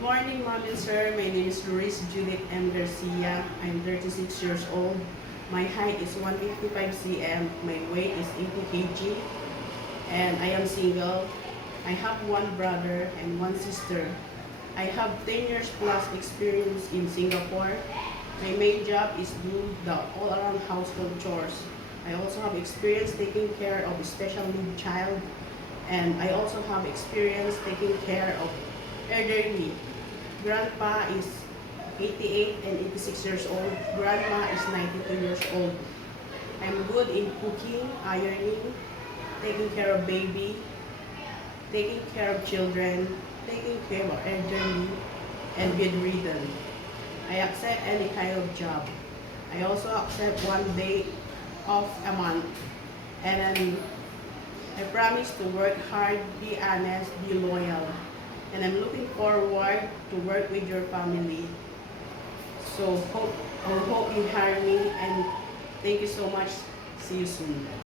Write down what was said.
Good morning, Mom and Sir. My name is Luis Judith M. Garcia. I'm 36 years old. My height is 155 cm. My weight is 80 kg. And I am single. I have one brother and one sister. I have 10 years plus experience in Singapore. My main job is do the all-around household chores. I also have experience taking care of a special need child. And I also have experience taking care of elderly. Grandpa is 88 and 86 years old. Grandma is 92 years old. I'm good in cooking, ironing, taking care of baby, taking care of children, taking care of elderly, and bedridden. I accept any kind of job. I also accept one day off a month. And then I promise to work hard, be honest, be loyal. And I'm looking forward to work with your family. So I hope you hire me, and thank you so much. See you soon.